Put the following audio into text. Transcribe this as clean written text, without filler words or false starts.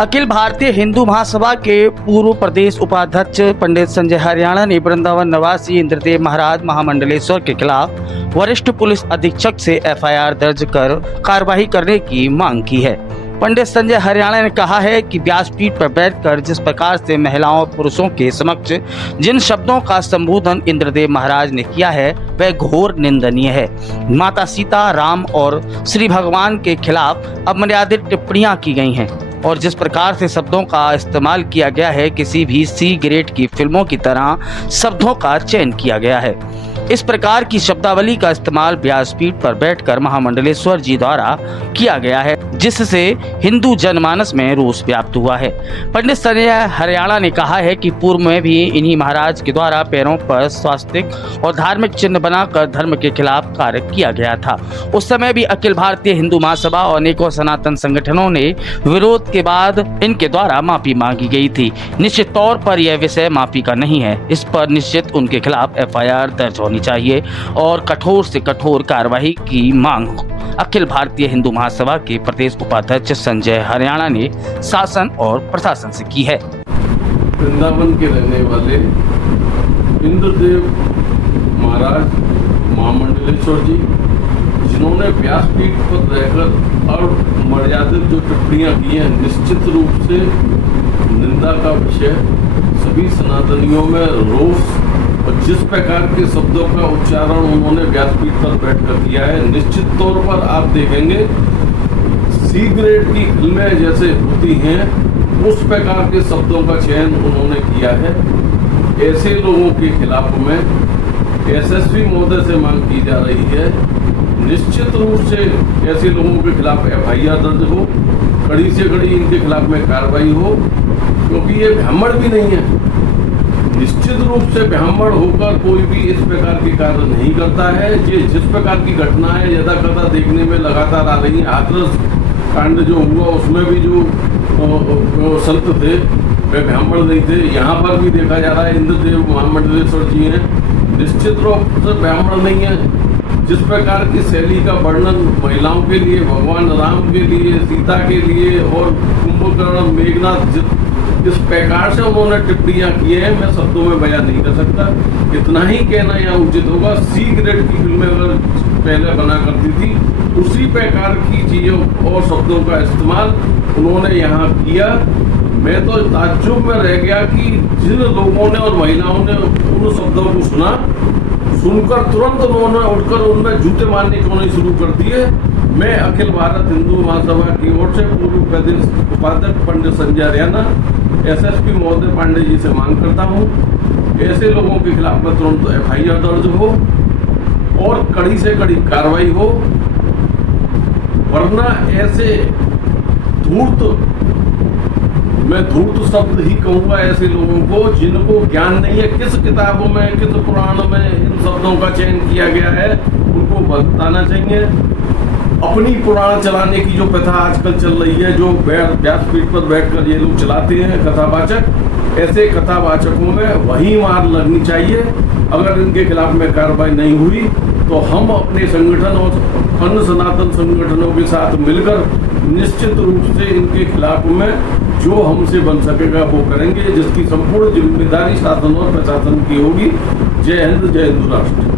अखिल भारतीय हिंदू महासभा के पूर्व प्रदेश उपाध्यक्ष पंडित संजय हरियाणा ने वृंदावन निवासी इंद्रदेव महाराज महामंडलेश्वर के खिलाफ वरिष्ठ पुलिस अधीक्षक से एफआईआर दर्ज कर कार्रवाई करने की मांग की है। पंडित संजय हरियाणा ने कहा है कि व्यासपीठ पर बैठकर जिस प्रकार से महिलाओं और पुरुषों के समक्ष जिन शब्दों का संबोधन इंद्रदेव महाराज ने किया है वह घोर निंदनीय है। माता सीता, राम और श्री भगवान के खिलाफ अपमर्यादित टिप्पणियां की गई हैं और जिस प्रकार से शब्दों का इस्तेमाल किया गया है किसी भी सी ग्रेड की फिल्मों की तरह शब्दों का चयन किया गया है। इस प्रकार की शब्दावली का इस्तेमाल व्यासपीठ पर बैठकर महामंडलेश्वर जी द्वारा किया गया है, जिससे हिंदू जनमानस में रोष व्याप्त हुआ है। पंडित संजय हरियाणा ने कहा है कि पूर्व में भी इन्हीं महाराज के द्वारा पैरों पर स्वास्तिक और धार्मिक चिन्ह बनाकर धर्म के खिलाफ कार्य किया गया था। उस समय भी अखिल भारतीय हिंदू महासभा और अनेकों सनातन संगठनों ने विरोध के बाद इनके द्वारा माफी मांगी गई थी। निश्चित तौर पर यह विषय माफी का नहीं है। इस पर निश्चित उनके खिलाफ एफआईआर दर्ज होनी चाहिए और कठोर से कठोर कार्रवाई की मांग अखिल भारतीय हिंदू महासभा के प्रदेश उपाध्यक्ष संजय हरियाणा ने शासन और प्रशासन से की है। वृंदावन के रहने वाले इंद्रदेव महाराज महामंडलेश्वर जी, जिन्होंने व्यासपीठ पर रहकर और मर्यादित जो टिप्पणियां की हैं, निश्चित रूप से निंदा का विषय, सभी सनातनियों में रोष और जिस प्रकार के शब्दों का उच्चारण उन्होंने व्यासपीठ पर बैठकर किया है, निश्चित तौर पर आप देखेंगे सी ग्रेड की फिल्में जैसे होती हैं उस प्रकार के शब्दों का चयन उन्होंने किया है। ऐसे लोगों के खिलाफ में एसएसपी महोदय से मांग की जा रही है, निश्चित रूप से ऐसे लोगों के खिलाफ एफआईआर दर्ज हो, कड़ी से कड़ी इनके खिलाफ में कार्रवाई हो, क्योंकि ये ब्राह्मण भी नहीं है। निश्चित रूप से ब्राह्मण होकर कोई भी इस प्रकार के कार्य नहीं करता है। ये जिस प्रकार की घटनाएं यथाकथा देखने में लगातार आ रही हैं, हाथरस कांड जो हुआ उसमें भी जो संत थे वे ब्राह्मण नहीं थे। यहाँ पर भी देखा जा रहा है इंद्रदेव महामंडलेश्वर जी हैं, निश्चित रूप से ब्राह्मण नहीं है। जिस प्रकार की शैली का वर्णन महिलाओं के लिए, भगवान राम के लिए, सीता के लिए और कुंभकर्ण, मेघनाथ, इस प्रकार से उन्होंने टिप्पणियां की है, मैं शब्दों में बयान नहीं कर सकता। इतना ही कहना यहाँ उचित होगा, सी ग्रेड की फिल्में अगर पहले बना करती थी उसी प्रकार की चीजों और शब्दों का इस्तेमाल उन्होंने यहाँ किया। मैं तो ताज्जुब में रह गया कि जिन लोगों ने और महिलाओं ने उन शब्दों को सुनकर तुरंत उन्होंने उठकर उनमें जूते मारने क्यों नहीं शुरू कर दिए। मैं अखिल भारत हिंदू महासभा की ओर से पूर्व प्रदेश उपाध्यक्ष पंडित संजय हरियाणा एसएसपी महोदय पांडे जी से मांग करता हूं, ऐसे लोगों के खिलाफ में तुरंत एफआईआर दर्ज हो और कड़ी से कड़ी कार्रवाई हो, वरना ऐसे धूर्त, मैं धूर्त शब्द ही कहूंगा ऐसे लोगों को जिनको ज्ञान नहीं है किस किताबों में, किस पुराण में इन शब्दों का चयन किया गया है, उनको बताना चाहिए। अपनी पुराण चलाने की जो प्रथा आजकल चल रही है, जो व्यासपीठ पर बैठकर ये लोग चलाते हैं कथावाचक, ऐसे कथावाचकों में वही मार लगनी चाहिए। अगर इनके खिलाफ में कार्रवाई नहीं हुई तो हम अपने संगठन और अन्य सनातन संगठनों के साथ मिलकर निश्चित रूप से इनके खिलाफ में जो हमसे बन सकेगा वो करेंगे, जिसकी संपूर्ण जिम्मेदारी शासन और प्रशासन की होगी। जय हिंद, जय हिंदू राष्ट्र।